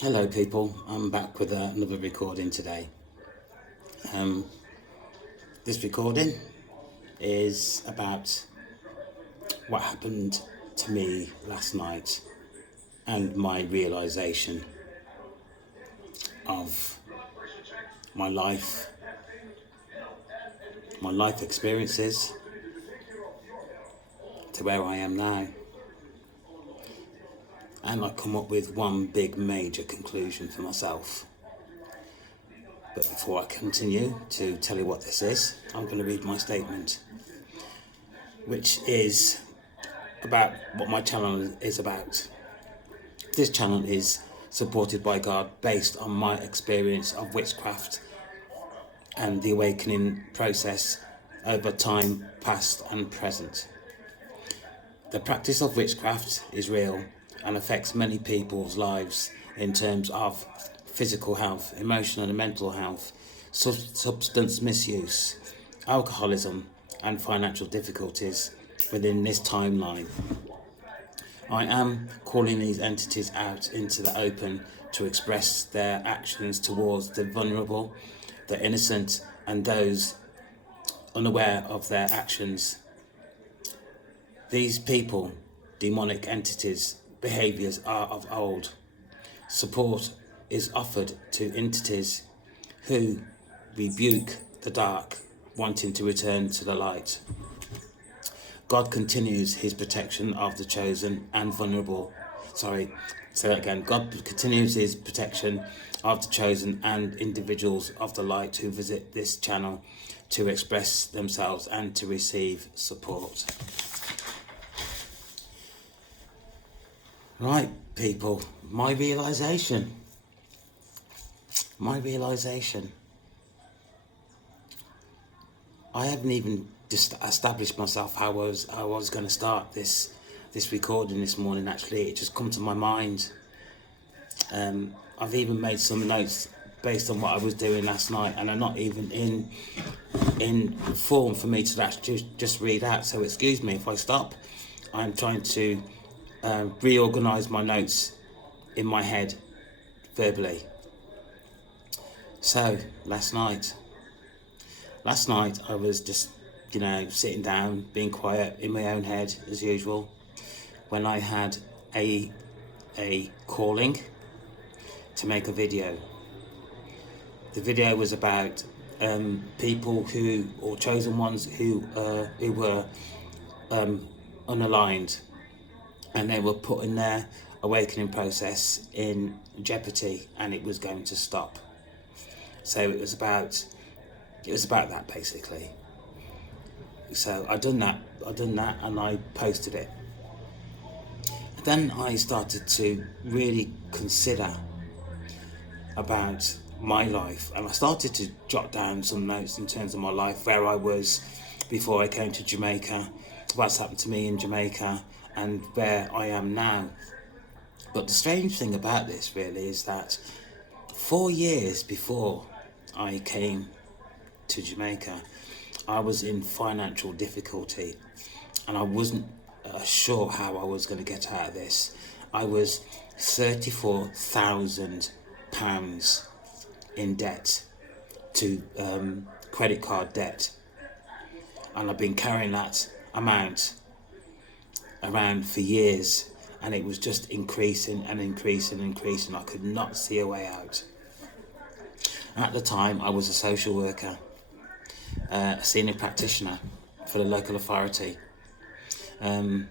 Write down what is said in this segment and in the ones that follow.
Hello people, I'm back with another recording today. This recording is about what happened to me last night and my realisation of my life experiences to where I am now. And I come up with one big major conclusion for myself. But before I continue to tell you what this is, I'm going to read my statement, which is about what my channel is about. This channel is supported by God based on my experience of witchcraft and the awakening process over time past and present. The practice of witchcraft is real and affects many people's lives in terms of physical health, emotional and mental health, substance misuse, alcoholism and financial difficulties within this timeline. I am calling these entities out into the open to express their actions towards the vulnerable, the innocent and those unaware of their actions. These people, demonic entities, behaviours are of old. Support is offered to entities who rebuke the dark, wanting to return to the light. God continues his protection of the chosen and vulnerable. God continues his protection of the chosen and individuals of the light who visit this channel to express themselves and to receive support. Right, people, my realisation. I haven't even established myself how I was going to start this recording this morning. Actually, it just come to my mind. I've even made some notes based on what I was doing last night, and I'm not even in form for me to actually just read out. So excuse me if I stop. I'm trying to reorganise my notes in my head verbally. So last night I was just sitting down, being quiet in my own head as usual, when I had a calling to make a video. The video was about people or chosen ones who were unaligned, and they were putting their awakening process in jeopardy, and it was going to stop. So it was about that basically. So I done that and I posted it. Then I started to really consider about my life, and I started to jot down some notes in terms of my life, where I was before I came to Jamaica, what's happened to me in Jamaica, and where I am now. But the strange thing about this really is that 4 years before I came to Jamaica, I was in financial difficulty, and I wasn't sure how I was going to get out of this. I was £34,000 in debt to credit card debt, and I've been carrying that amount around for years, and it was just increasing. I could not see a way out. At the time, I was a social worker, a senior practitioner for the local authority. I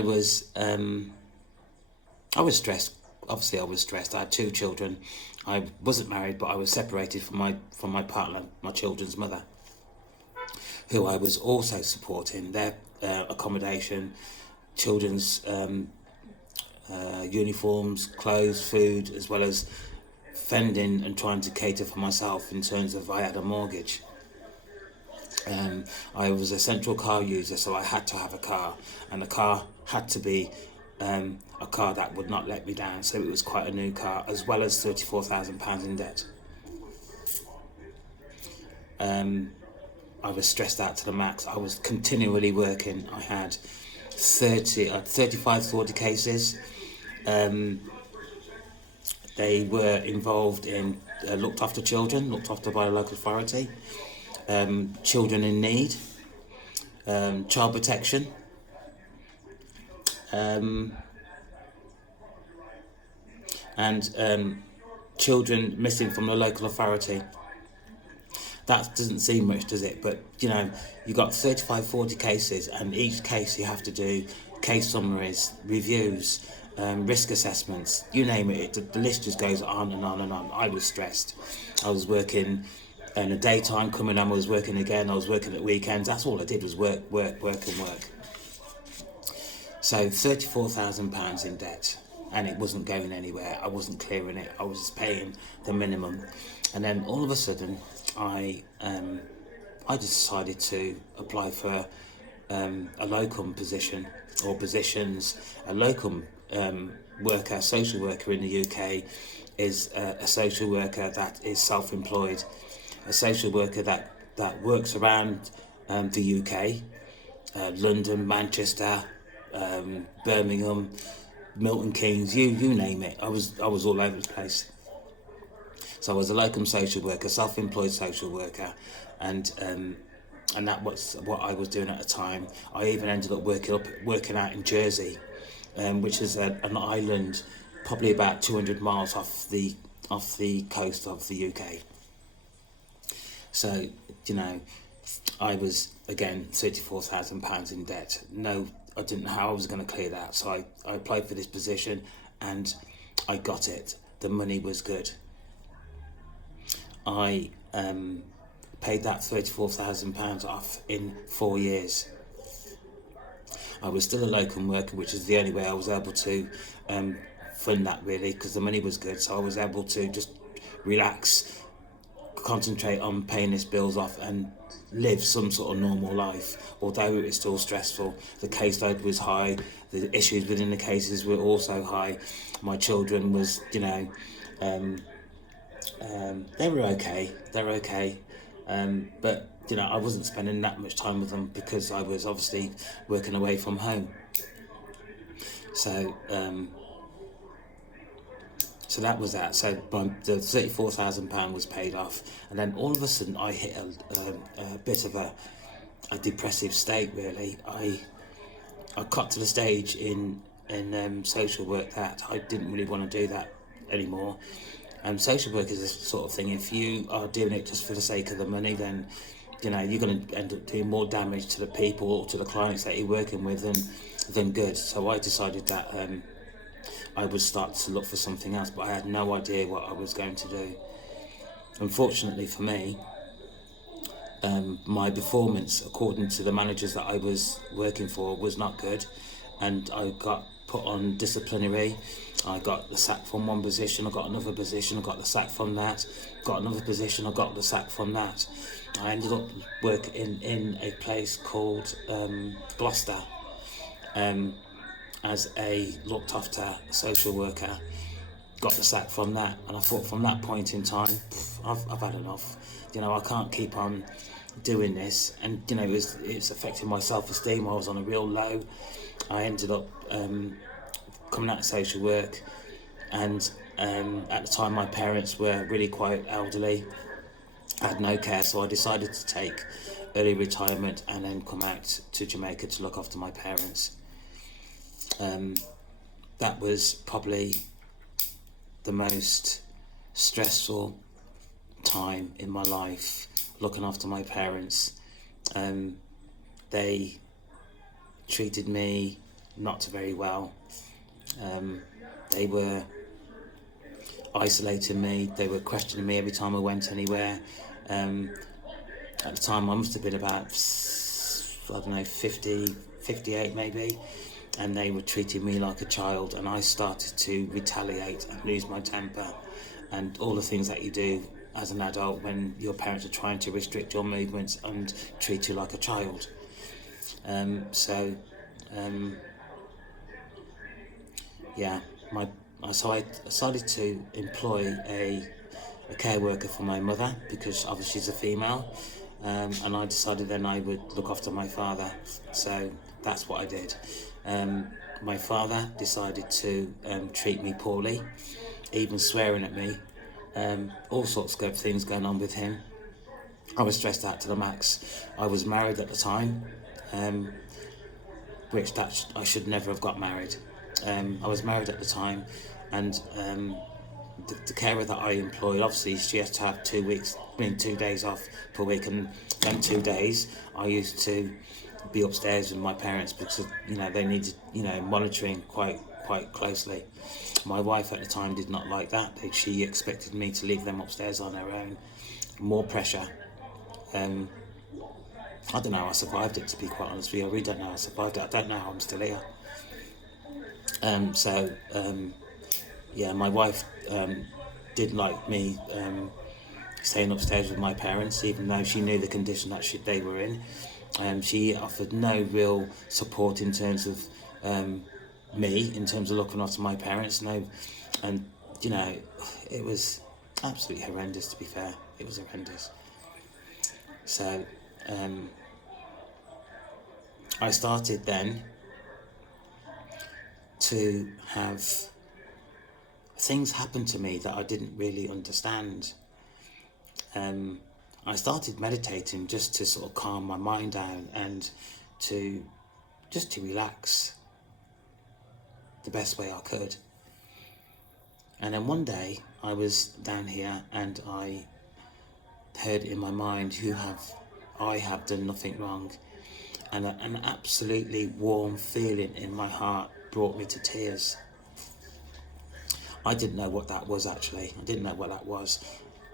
was stressed. Obviously, I was stressed. I had 2 children. I wasn't married, but I was separated from my partner, my children's mother, who I was also supporting their accommodation, children's uniforms, clothes, food, as well as fending and trying to cater for myself in terms of I had a mortgage. I was a central car user, so I had to have a car, and the car had to be a car that would not let me down, so it was quite a new car, as well as £34,000 in debt. I was stressed out to the max. I was continually working. I had 35 40 cases. They were involved in looked after children, looked after by a local authority, children in need, child protection, and children missing from the local authority. That doesn't seem much, does it? But you've got 35, 40 cases, and each case you have to do case summaries, reviews, risk assessments, you name it. The list just goes on and on and on. I was stressed. I was working in the daytime, coming home, I was working again, I was working at weekends. That's all I did was work. So £34,000 in debt, and it wasn't going anywhere. I wasn't clearing it. I was just paying the minimum. And then all of a sudden, I decided to apply for a locum position or positions. A locum worker, social worker in the UK is a social worker that is self-employed, a social worker that works around the UK, London, Manchester, Birmingham, Milton Keynes, you name it. I was all over the place. So I was a locum social worker, self-employed social worker, and that was what I was doing at the time. I even ended up working out in Jersey, which is an island, probably about 200 miles off the coast of the UK. So I was again £34,000 in debt. No, I didn't know how I was going to clear that. So I applied for this position, and I got it. The money was good. I paid that £34,000 off in 4 years. I was still a locum worker, which is the only way I was able to fund that, really, because the money was good. So I was able to just relax, concentrate on paying these bills off, and live some sort of normal life. Although it was still stressful, the caseload was high, the issues within the cases were also high. My children was, they were okay, but I wasn't spending that much time with them because I was obviously working away from home. So that was that. So the £34,000 was paid off, and then all of a sudden I hit a bit of a depressive state. Really, I got to the stage in social work that I didn't really want to do that anymore. Social work is this sort of thing. If you are doing it just for the sake of the money, then you're going to end up doing more damage to the people or to the clients that you're working with than good. So I decided that I would start to look for something else, but I had no idea what I was going to do. Unfortunately for me, my performance, according to the managers that I was working for, was not good, and I got put on disciplinary. I got the sack from one position, I got another position, I got the sack from that, got another position, I got the sack from that. I ended up working in a place called Gloucester as a looked after social worker, got the sack from that, and I thought from that point in time, I've had enough. I can't keep on doing this, and it's affecting my self-esteem. I was on a real low. I ended up coming out of social work, and at the time my parents were really quite elderly. I had no care, so I decided to take early retirement and then come out to Jamaica to look after my parents. That was probably the most stressful time in my life, looking after my parents. They treated me not very well. They were isolating me, they were questioning me every time I went anywhere. At the time I must have been about 50, 58 maybe, and they were treating me like a child, and I started to retaliate and lose my temper and all the things that you do as an adult when your parents are trying to restrict your movements and treat you like a child. So I decided to employ a care worker for my mother, because obviously she's a female, and I decided then I would look after my father. So that's what I did. my father decided to treat me poorly, even swearing at me, all sorts of things going on with him. I was stressed out to the max. I was married at the time, which I should never have got married. I was married at the time, and the carer that I employed, obviously she has to have 2 days off per week, and them 2 days I used to be upstairs with my parents because they needed monitoring quite closely. My wife at the time did not like that. She expected me to leave them upstairs on her own. More pressure. I don't know how I survived it, to be quite honest with you. I really don't know how I survived it. I don't know how I'm still here. My wife did like me staying upstairs with my parents, even though she knew the condition that they were in. She offered no real support in terms of me, in terms of looking after my parents. And it was absolutely horrendous, to be fair. It was horrendous. So I started then to have things happen to me that I didn't really understand. I started meditating just to sort of calm my mind down and to relax the best way I could. And then one day I was down here and I heard in my mind, I have done nothing wrong. And an absolutely warm feeling in my heart brought me to tears. I didn't know what that was, actually. I didn't know what that was.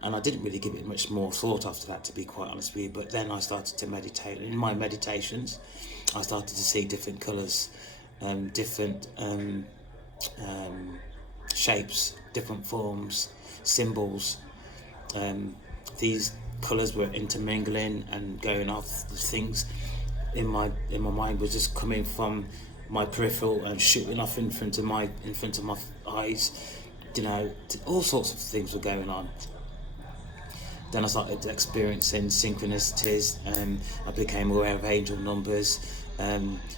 And I didn't really give it much more thought after that, to be quite honest with you. But then I started to meditate. In my meditations, I started to see different colours, different shapes, different forms, symbols. These colours were intermingling and going off. The things in my mind were just coming from my peripheral and shooting off in front of my eyes. All sorts of things were going on. Then I started experiencing synchronicities, and I became aware of angel numbers,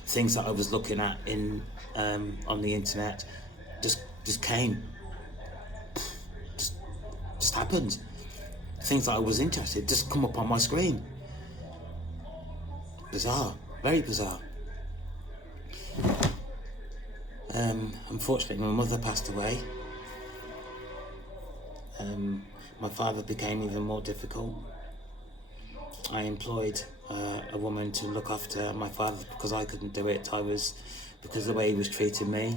things that I was looking at on the internet just came, just happened. Things that I was interested just come up on my screen. Bizarre, very bizarre. Unfortunately, my mother passed away. My father became even more difficult. I employed a woman to look after my father because I couldn't do it. Because the way he was treating me,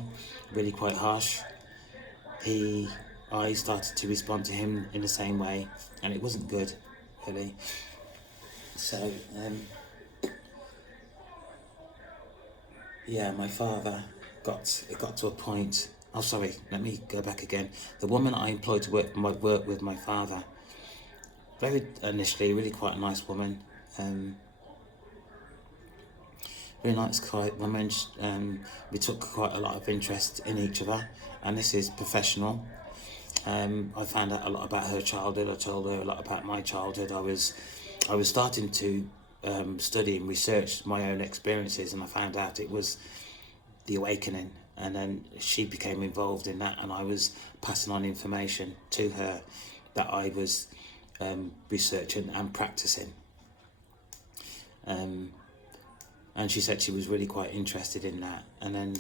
really quite harsh. I started to respond to him in the same way, and it wasn't good, really. So, my father got to a point. Oh, sorry, let me go back again. The woman I employed to work with my father, initially really quite a nice woman, really nice, quiet woman. We took quite a lot of interest in each other, and this is professional. I found out a lot about her childhood. I told her a lot about my childhood. I was starting to study and research my own experiences, and I found out it was the awakening. And then she became involved in that, and I was passing on information to her that I was researching and practicing. And she said she was really quite interested in that. And then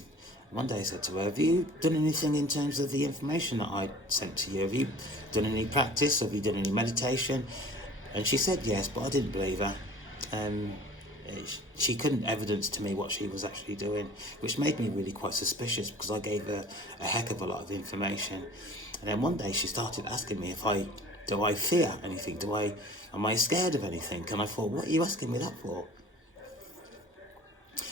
one day I said to her, have you done anything in terms of the information that I sent to you? Have you done any practice? Have you done any meditation? And she said yes, but I didn't believe her. She couldn't evidence to me what she was actually doing, which made me really quite suspicious because I gave her a heck of a lot of information. And then one day she started asking me do I fear anything? Am I scared of anything? And I thought, what are you asking me that for?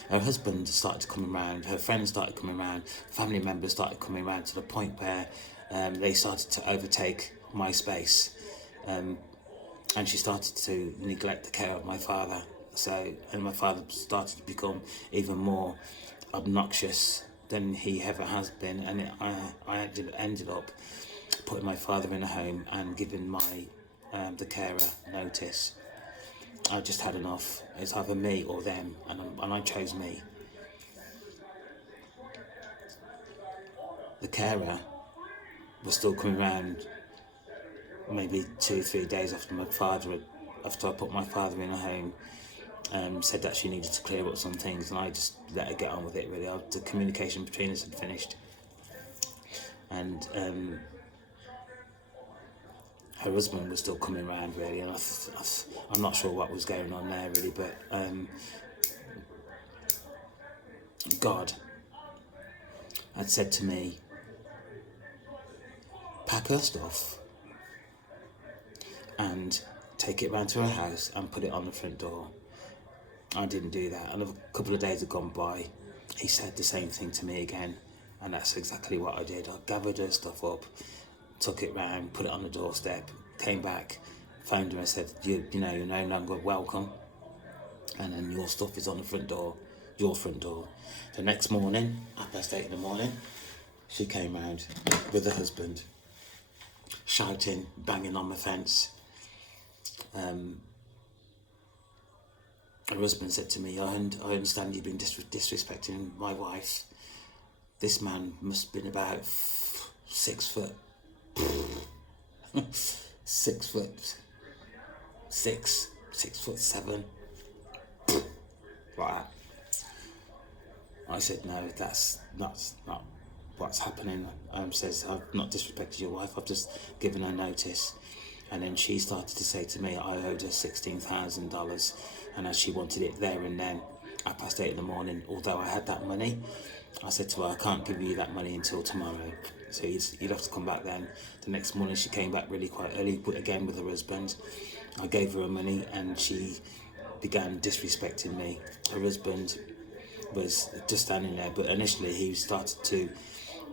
Her husband started coming around, her friends started coming around, family members started coming around to the point where they started to overtake my space. And she started to neglect the care of my father. And my father started to become even more obnoxious than he ever has been. And I ended up putting my father in a home and giving the carer notice. I just had enough. It's either me or them, and I chose me. the carer was still coming round maybe 2-3 days after I put my father in a home. Said that she needed to clear up some things, and I just let her get on with it, really. The communication between us had finished, and her husband was still coming round, really, and I'm not sure what was going on there, really, but God had said to me, pack her stuff and take it round to her house and put it on the front door. I didn't do that, and a couple of days had gone by. He said the same thing to me again, and that's exactly what I did. I gathered her stuff up, took it round, put it on the doorstep, came back, phoned her and said, you know, you're no longer welcome, and then your stuff is on the front door, your front door. The next morning, 8:30 in the morning, she came round with her husband, shouting, banging on the fence. Her husband said to me, I understand you've been disrespecting my wife. This man must have been about 6 foot, 6'7", like that. I said, no, that's not what's happening. Says, I've not disrespected your wife, I've just given her notice. And then she started to say to me I owed her $16,000, and as she wanted it there and then, 8:30 in the morning, although I had that money, I said to her, I can't give you that money until tomorrow, so you'd have to come back then. The next morning she came back really quite early, again with her husband. I gave her money and she began disrespecting me. Her husband was just standing there, but initially he started to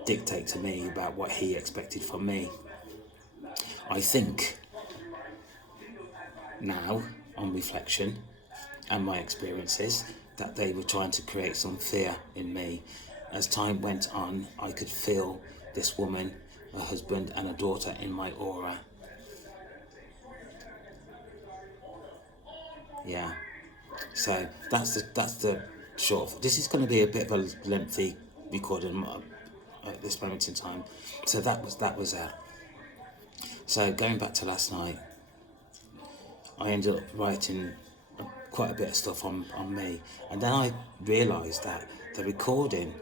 dictate to me about what he expected from me. I think now, on reflection and my experiences, that they were trying to create some fear in me. As time went on, I could feel this woman, a husband and a daughter in my aura. Yeah. So that's the short. This is going to be a bit of a lengthy recording at this moment in time. So that was that. So going back to last night, I ended up writing quite a bit of stuff on me, and then I realised that the recording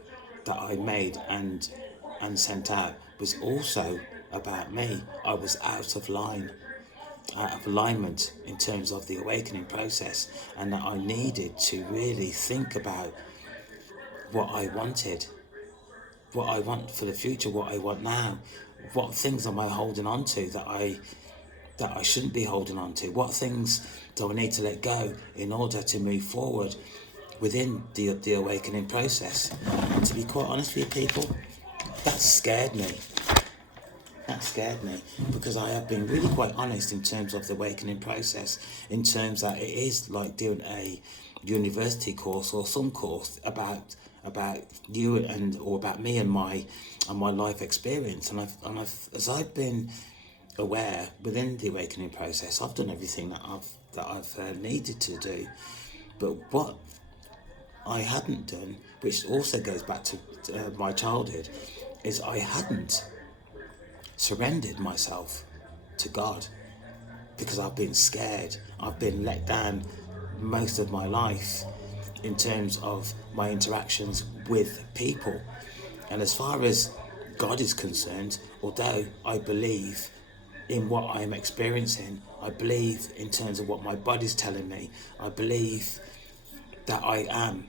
that I made and sent out was also about me. I was out of alignment in terms of the awakening process, and that I needed to really think about what I wanted, what I want for the future, what I want now, what things am I holding on to that I shouldn't be holding on to, what things do I need to let go in order to move forward within the awakening process. And to be quite honest with you people, that scared me. Because I have been really quite honest in terms of the awakening process, in terms that it is like doing a university course or some course about you or about me and my life experience. And as I've been aware within the awakening process, I've done everything that I've needed to do. But what I hadn't done, which also goes back to my childhood, is I hadn't surrendered myself to God, because I've been scared. I've been let down most of my life in terms of my interactions with people. And as far as God is concerned, although I believe in what I'm experiencing, I believe in terms of what my body's telling me, I believe that I am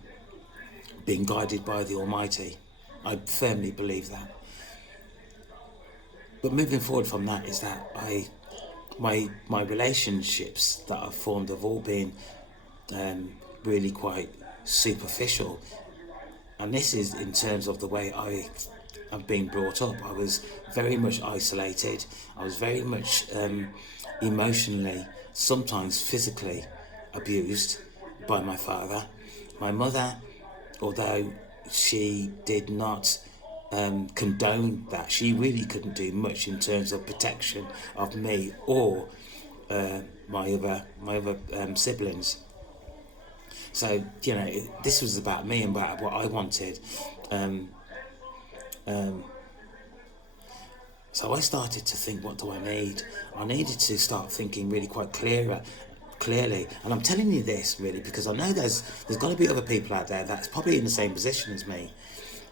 being guided by the Almighty. I firmly believe that. But moving forward from that is that my relationships that I've formed have all been really quite superficial. And this is in terms of the way I've been brought up. I was very much isolated. I was very much emotionally, sometimes physically abused by my father. My mother, although she did not condone that, she really couldn't do much in terms of protection of me or my other siblings. So, you know, this was about me and about what I wanted. So I started to think, what do I need? I needed to start thinking really quite clearly. And I'm telling you this really because I know there's got to be other people out there that's probably in the same position as me.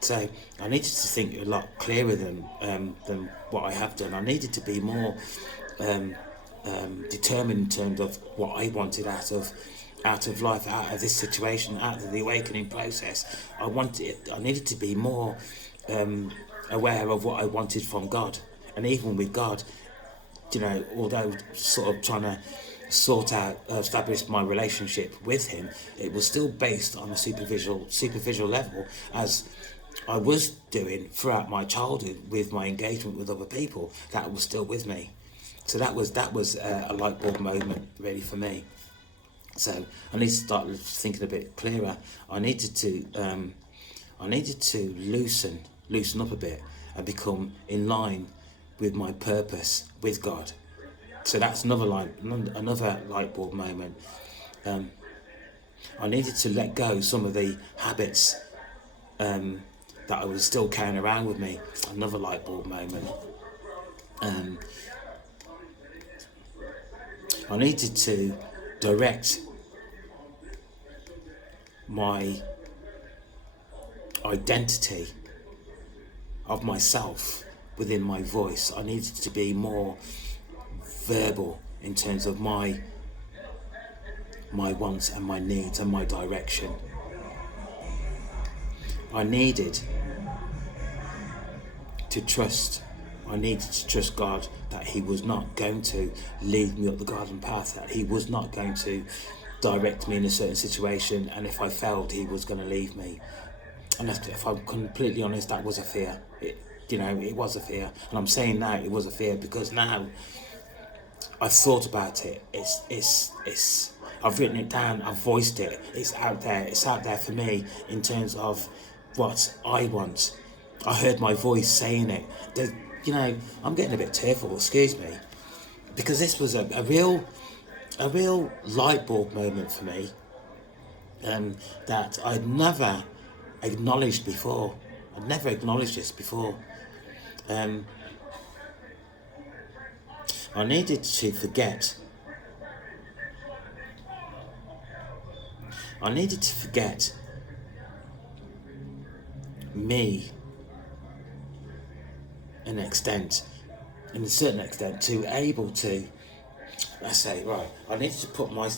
So I needed to think a lot clearer than what I have done. I needed to be more determined in terms of what I wanted out of life, out of this situation, out of the awakening process. I needed to be more aware of what I wanted from God. And even with God, although sort of trying to establish my relationship with him, it was still based on a superficial level, as I was doing throughout my childhood with my engagement with other people. That was still with me. So that was a light bulb moment really for me. So I need to start thinking a bit clearer. I needed to loosen up a bit and become in line with my purpose with God. So that's another light bulb moment. I needed to let go some of the habits that I was still carrying around with me. Another light bulb moment. I needed to direct my identity of myself within my voice. I needed to be more verbal in terms of my wants and my needs and my direction. I needed to trust God, that he was not going to lead me up the garden path, that he was not going to direct me in a certain situation, and if I failed, he was going to leave me. And if I'm completely honest, that was a fear. It was a fear. And I'm saying now it was a fear because now I've thought about it. I've written it down, I've voiced it. It's out there for me in terms of what I want. I heard my voice saying it. I'm getting a bit tearful, excuse me, because this was a real light bulb moment for me, that I'd never acknowledged before. I'd never acknowledged this before. I needed to forget. I needed to forget me in a certain extent, to able to, I say, right, I needed to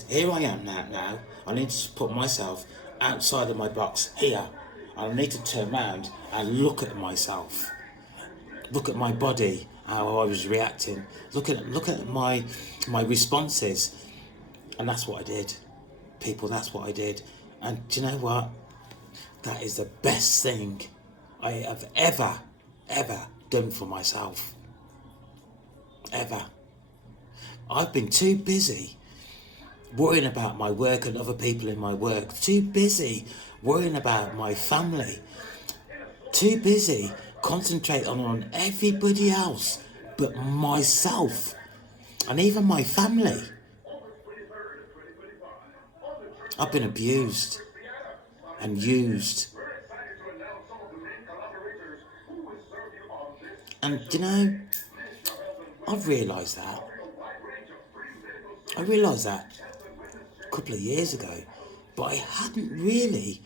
here I am now, I needed to put myself outside of my box here, and I need to turn around and look at myself, look at my body, how I was reacting, look at my responses, and that's what I did, people, that's what I did. And do you know what? That is the best thing I have ever done for myself. Ever. I've been too busy worrying about my work and other people in my work, too busy worrying about my family, too busy concentrating on everybody else but myself and even my family. I've been abused and used. And I've realised that. I realised that a couple of years ago, but I hadn't really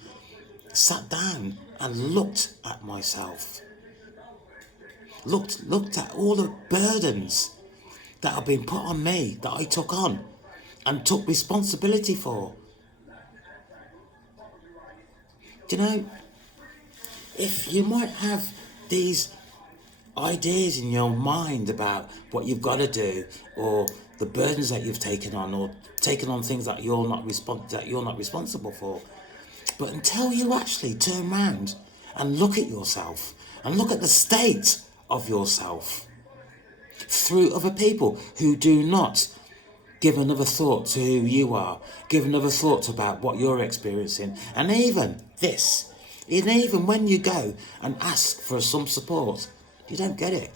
sat down and looked at myself. Looked at all the burdens that have been put on me, that I took on and took responsibility for. If you might have these ideas in your mind about what you've got to do, or the burdens that you've taken on, or taken on things that you're not responsible for, but until you actually turn around and look at yourself and look at the state of yourself through other people who do not give another thought to who you are, give another thought about what you're experiencing, and even when you go and ask for some support, you don't get it.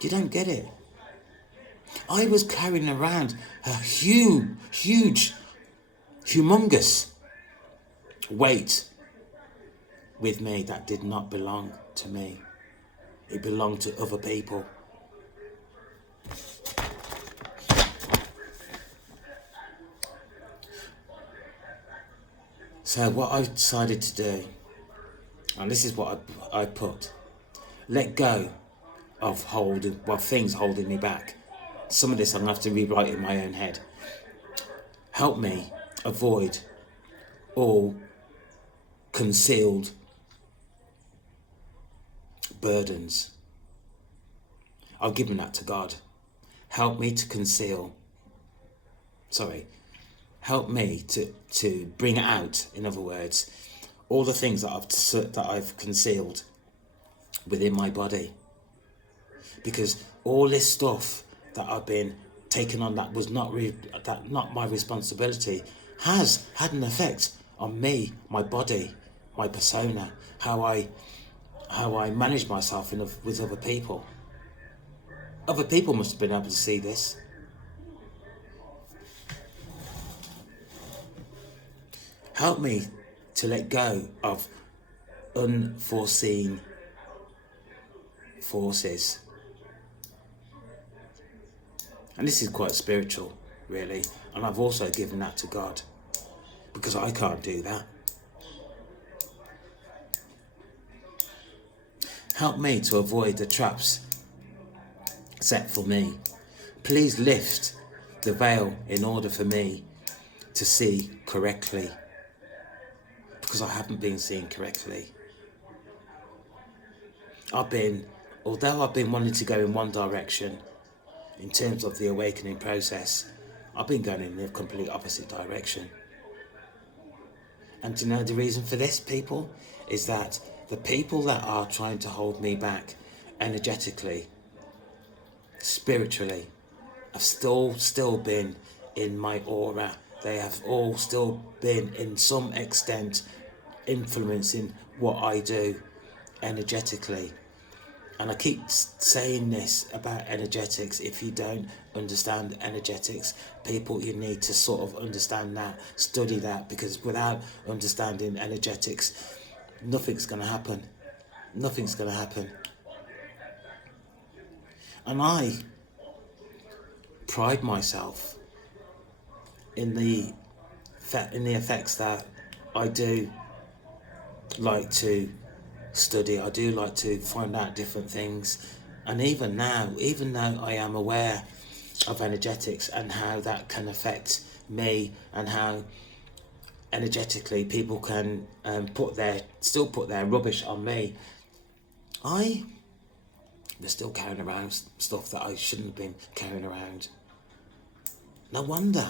You don't get it. I was carrying around a humongous weight with me that did not belong to me. It belonged to other people. So what I decided to do, and this is what I put, let go of things holding me back. Some of this I'm going to have to rewrite in my own head. Help me avoid all concealed burdens. I've given that to God. Help me to help me to bring out, in other words, all the things that I've concealed within my body. Because all this stuff that I've been taking on that was not my responsibility has had an effect on me, my body, my persona, how I manage myself with other people. Other people must have been able to see this. Help me to let go of unforeseen forces. And this is quite spiritual, really. And I've also given that to God, because I can't do that. Help me to avoid the traps set for me. Please lift the veil in order for me to see correctly, because I haven't been seeing correctly. Although I've been wanting to go in one direction in terms of the awakening process, I've been going in the complete opposite direction. And do you know the reason for this, people? Is that the people that are trying to hold me back energetically, spiritually, have still been in my aura. They have all still been, in some extent, influencing what I do energetically. And I keep saying this about energetics. If you don't understand energetics, people, you need to sort of understand that, study that, because without understanding energetics, nothing's going to happen. Nothing's going to happen. And I pride myself in the effects that I do like to study. I do like to find out different things. And even now, even though I am aware of energetics and how that can affect me, and how energetically people can still put their rubbish on me, they're still carrying around stuff that I shouldn't have been carrying around. No wonder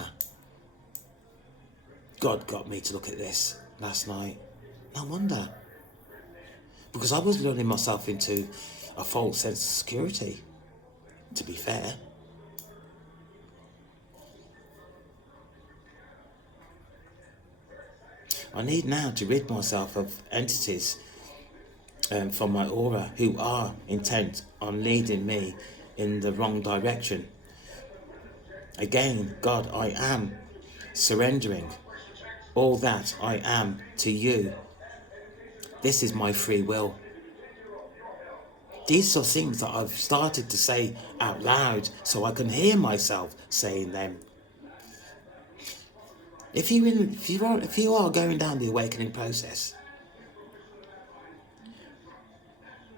God got me to look at this last night. No wonder. Because I was luring myself into a false sense of security, to be fair. I need now to rid myself of entities from my aura who are intent on leading me in the wrong direction. Again, God, I am surrendering all that I am to you. This is my free will. These are things that I've started to say out loud so I can hear myself saying them. If you are going down the awakening process,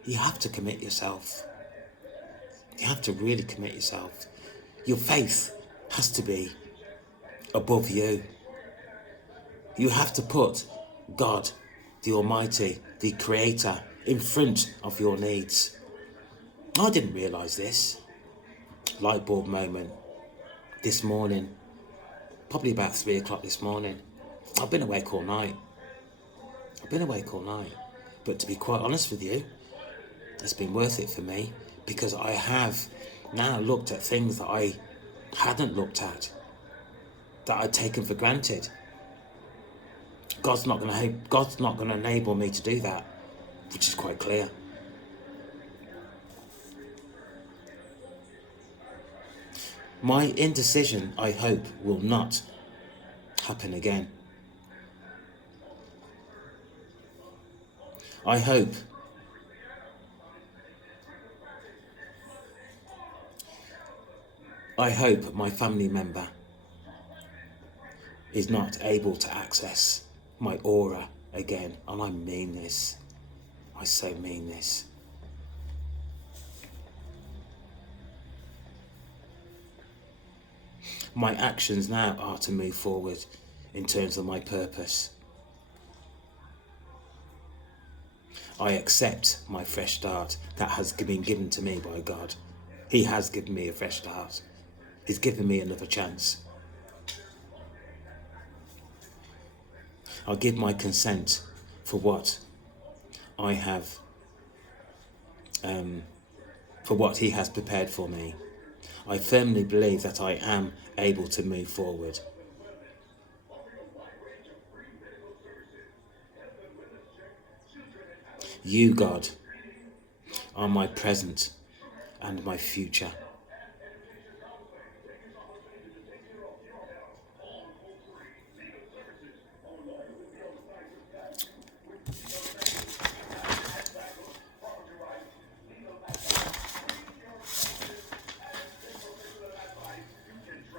you have to commit yourself. You have to really commit yourself. Your faith has to be above you. You have to put God, the Almighty, the Creator, in front of your needs. I didn't realise this. Light bulb moment this morning, probably about 3 o'clock this morning. I've been awake all night. But to be quite honest with you, it's been worth it for me, because I have now looked at things that I hadn't looked at, that I'd taken for granted. God's not going to enable me to do that, which is quite clear. My indecision, I hope, will not happen again. I hope I hope my family member is not able to access my aura again. And I mean this. I so mean this. My actions now are to move forward in terms of my purpose. I accept my fresh start that has been given to me by God. He has given me a fresh start. He's given me another chance. I'll give my consent for what I have, for what He has prepared for me. I firmly believe that I am able to move forward. You, God, are my present and my future.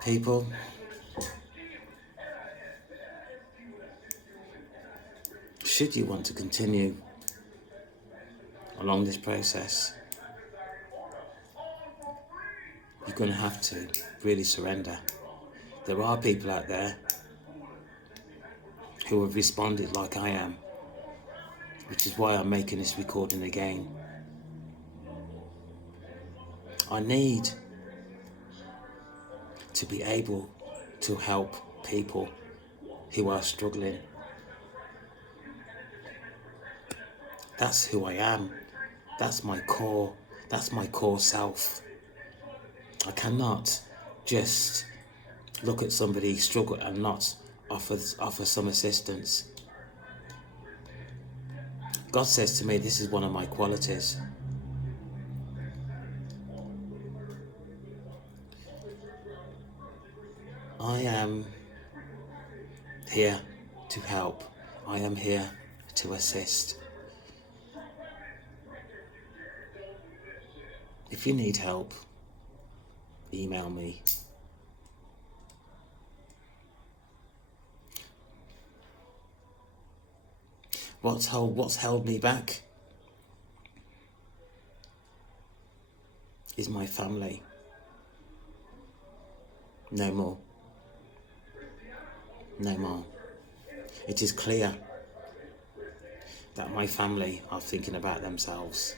People, should you want to continue along this process, you're going to have to really surrender. There are people out there who have responded like I am, which is why I'm making this recording again. I need to be able to help people who are struggling. That's who I am. That's my core. That's my core self. I cannot just look at somebody struggle and not offer some assistance. God says to me, this is one of my qualities. I am here to help. I am here to assist. If you need help, email me. What's held me back is my family. No more. No more. It is clear that my family are thinking about themselves.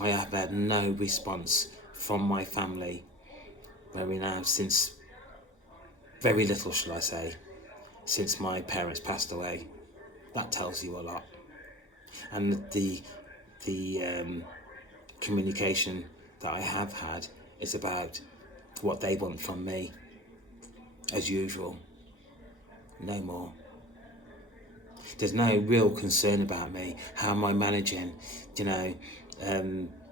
I have had no response from my family since very little, shall I say, since my parents passed away. That tells you a lot. And the communication that I have had is about what they want from me, as usual. No more. There's no real concern about me. How am I managing?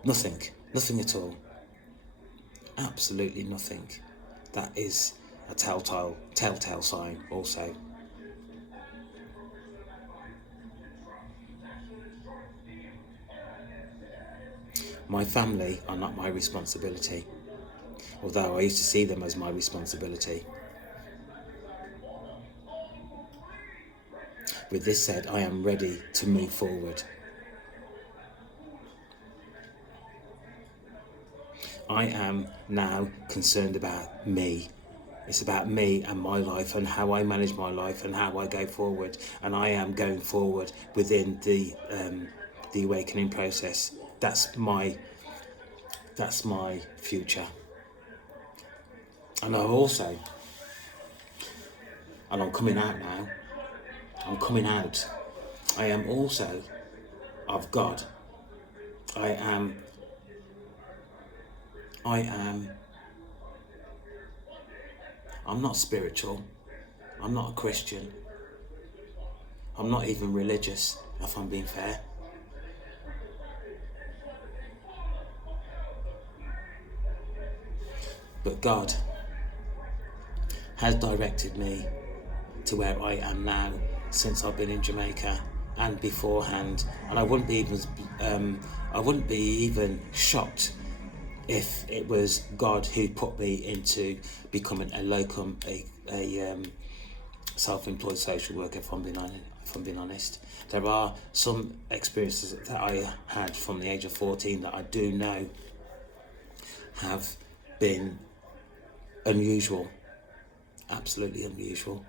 Nothing at all. Absolutely nothing. That is a telltale sign also. My family are not my responsibility, although I used to see them as my responsibility. With this said, I am ready to move forward. I am now concerned about me. It's about me and my life and how I manage my life and how I go forward. And I am going forward within the awakening process. That's my future. And I'm coming out now. I'm coming out. I am also of God. I'm not spiritual. I'm not a Christian. I'm not even religious, if I'm being fair. But God has directed me to where I am now since I've been in Jamaica and beforehand, and I wouldn't be even shocked if it was God who put me into becoming a locum, a self-employed social worker, if I'm being honest. There are some experiences that I had from the age of 14 that I do know have been unusual, absolutely unusual.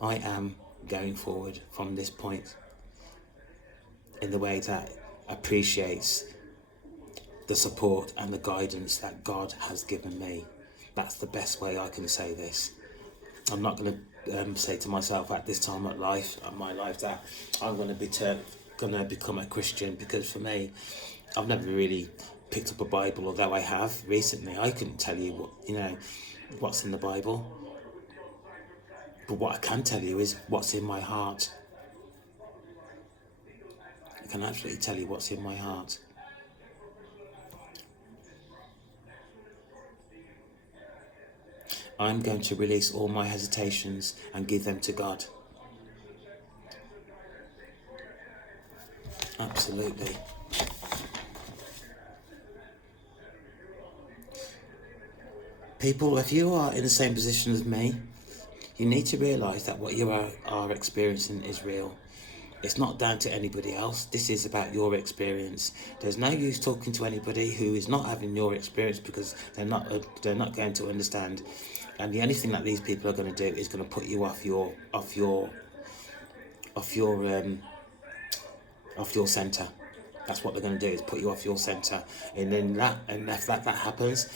I am going forward from this point in the way that appreciates the support and the guidance that God has given me. That's the best way I can say this. I'm not going to say to myself at this time of my life, that I'm going to become a Christian, because for me, I've never really picked up a Bible, although I have recently. I couldn't tell you what's in the Bible, but what I can tell you is what's in my heart. I can absolutely tell you what's in my heart. I'm going to release all my hesitations and give them to God. Absolutely. People, if you are in the same position as me, you need to realise that what you are experiencing is real. It's not down to anybody else. This is about your experience. There's no use talking to anybody who is not having your experience, because they're not going to understand. And the only thing that these people are going to do is going to put you off your centre. That's what they're going to do, is put you off your centre. And then if that happens,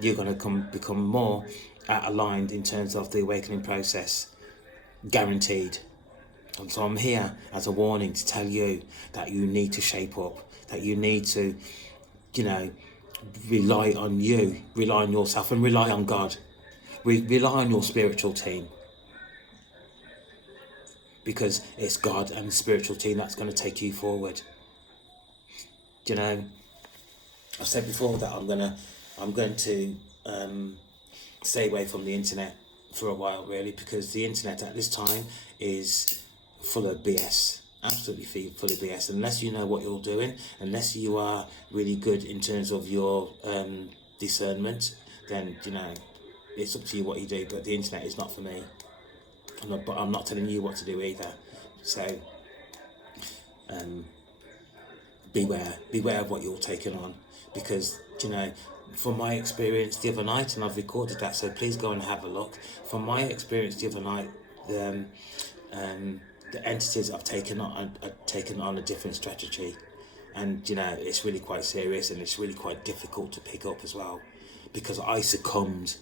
you're going to become more aligned in terms of the awakening process, guaranteed. And so I'm here as a warning to tell you that you need to shape up, that you need to, rely on yourself, and rely on God. Rely on your spiritual team, because it's God and the spiritual team that's going to take you forward. I've said before that I'm going to stay away from the internet for a while, really, because the internet at this time is full of BS, absolutely full of BS. Unless you know what you're doing, unless you are really good in terms of your discernment, then it's up to you what you do. But the internet is not for me. But I'm not telling you what to do either. So beware of what you're taking on, because from my experience the other night, and I've recorded that, so please go and have a look. From my experience the other night, the entities I've taken on a different strategy, and it's really quite serious, and it's really quite difficult to pick up as well, because I succumbed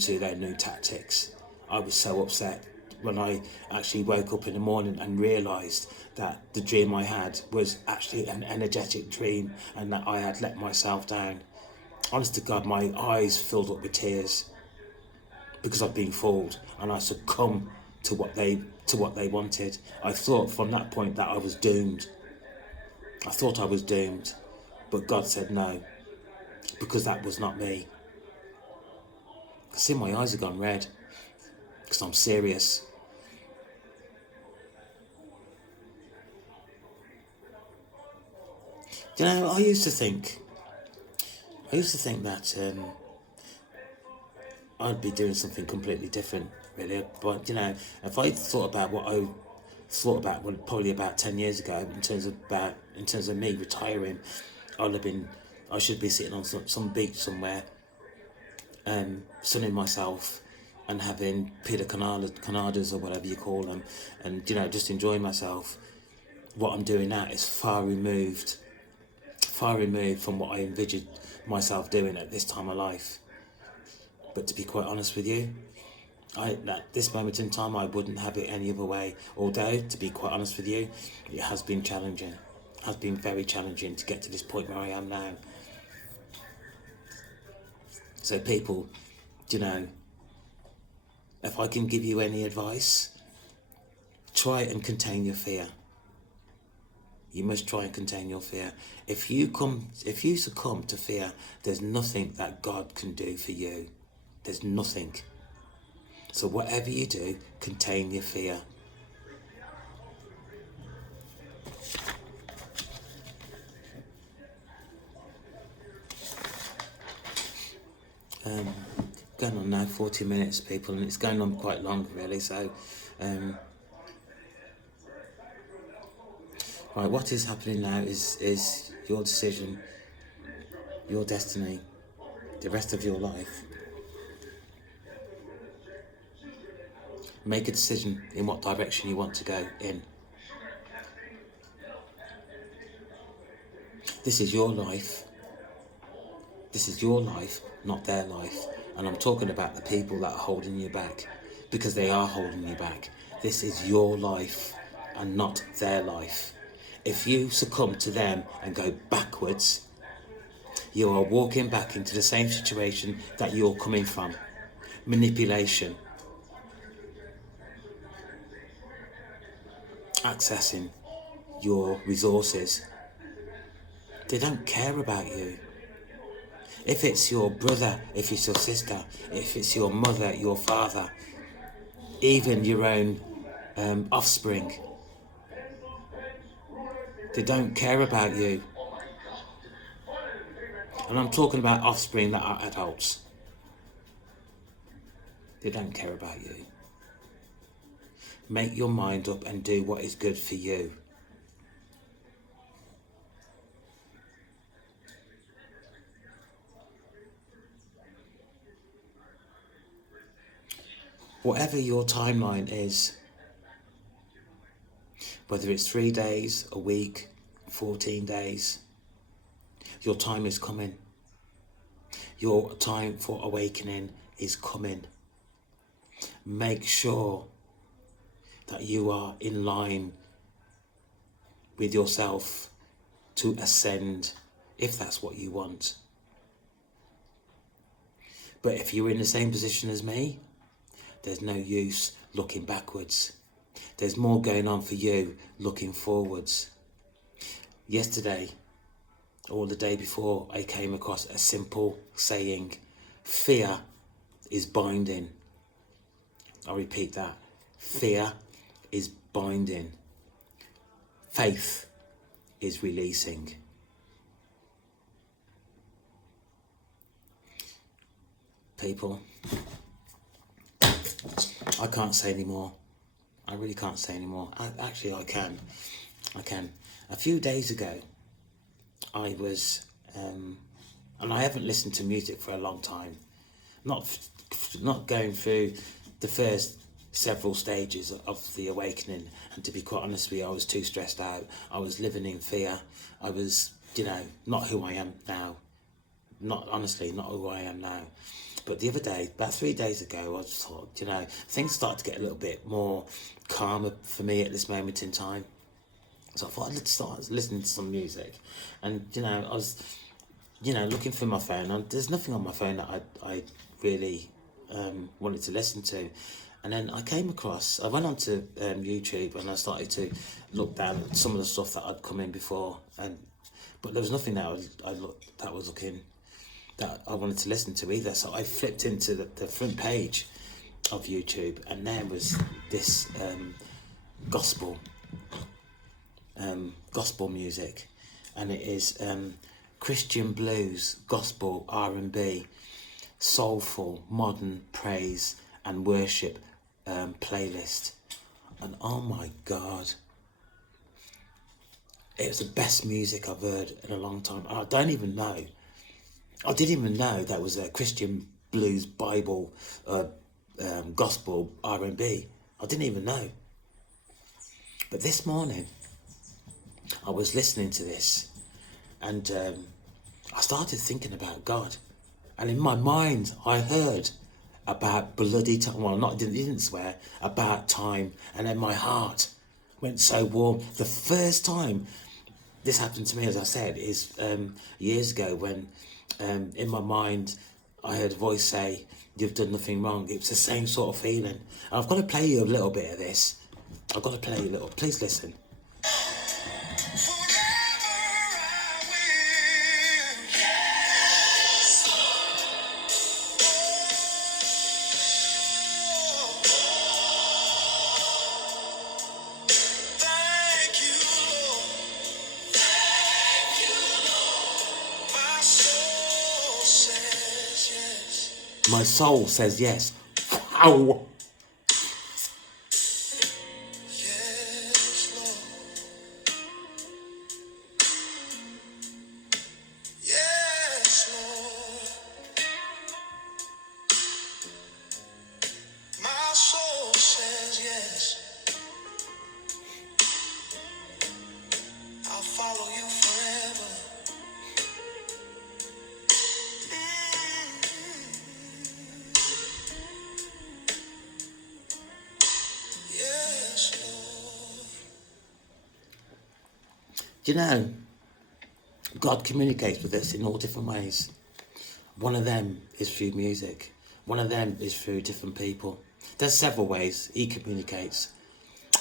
to their new tactics. I was so upset when I actually woke up in the morning and realised that the dream I had was actually an energetic dream, and that I had let myself down. Honest to God, my eyes filled up with tears, because I've been fooled, and I succumbed to what they wanted. I thought from that point that I was doomed. But God said no, because that was not me. I see my eyes have gone red, because I'm serious. I used to think that I'd be doing something completely different, really. But if I thought about what I thought about probably about 10 years ago, in terms of me retiring, I should be sitting on some beach somewhere, sunning myself and having pina coladas or whatever you call them, and just enjoying myself. What I'm doing now is far removed from what I envisioned myself doing at this time of life. But to be quite honest with you, at this moment in time, I wouldn't have it any other way. Although, to be quite honest with you, it has been challenging. It has been very challenging to get to this point where I am now. So people, if I can give you any advice, try and contain your fear. You must try and contain your fear. If you succumb to fear, there's nothing that God can do for you. There's nothing. So whatever you do, contain your fear. Going on now 40 minutes, people, and it's going on quite long, really. So, right, what is happening now is your decision, your destiny, the rest of your life. Make a decision in what direction you want to go in. This is your life. This is your life, not their life. And I'm talking about the people that are holding you back, because they are holding you back. This is your life and not their life. If you succumb to them and go backwards, you are walking back into the same situation that you're coming from. Manipulation. Accessing your resources. They don't care about you. If it's your brother, if it's your sister, if it's your mother, your father, even your own offspring, they don't care about you. And I'm talking about offspring that are adults. They don't care about you. Make your mind up and do what is good for you. Whatever your timeline is, whether it's 3 days, a week, 14 days, your time is coming. Your time for awakening is coming. Make sure that you are in line with yourself to ascend, if that's what you want. But if you're in the same position as me, there's no use looking backwards. There's more going on for you looking forwards. Yesterday, or the day before, I came across a simple saying: fear is binding. I'll repeat that. Fear is binding. Faith is releasing. People, I can't say anymore. I really can't say anymore. Actually, I can. A few days ago, I was, and I haven't listened to music for a long time. Not going through the first several stages of the awakening. And to be quite honest with you, I was too stressed out. I was living in fear. I was, not who I am now. Not who I am now. But the other day, about 3 days ago, I just thought, things started to get a little bit more calmer for me at this moment in time. So I thought I'd start listening to some music. And, I was, looking through my phone. And there's nothing on my phone that I really wanted to listen to. And then I went onto YouTube and I started to look down at some of the stuff that I'd come in before. But there was nothing that I wanted to listen to either. So I flipped into the front page of YouTube, and there was this gospel music, and it is Christian blues, gospel, R&B, soulful, modern praise and worship playlist. And oh my God, it was the best music I've heard in a long time. And I didn't even know that was a Christian blues, Bible, gospel, R&B. I didn't even know. But this morning, I was listening to this, and I started thinking about God. And in my mind, I heard about bloody time. Well, it didn't swear, about time. And then my heart went so warm. The first time this happened to me, as I said, is years ago when in my mind I heard a voice say, "You've done nothing wrong." It was the same sort of feeling. And I've got to play you a little bit of this. Please listen. My soul says yes. My soul says yes. Wow. Yes, Lord. Yes, Lord. My soul says yes. I'll follow you forever. Yes, Lord. Do you know, God communicates with us in all different ways. One of them is through music. One of them is through different people. There's several ways he communicates.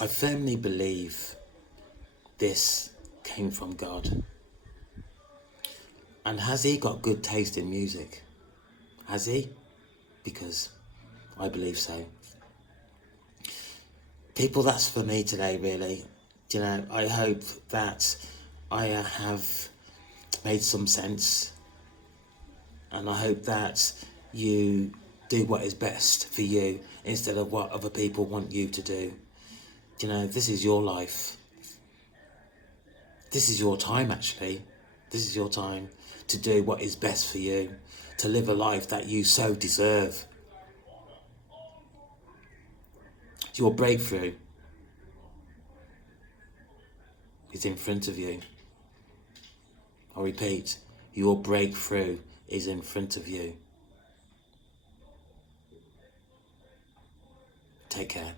I firmly believe this came from God. And has he got good taste in music? Has he? Because I believe so. People, that's for me today, really. You know, I hope that I have made some sense, and I hope that you do what is best for you instead of what other people want you to do. You know, this is your life. This is your time, actually. This is your time to do what is best for you, to live a life that you so deserve. Your breakthrough is in front of you. I repeat, your breakthrough is in front of you. Take care.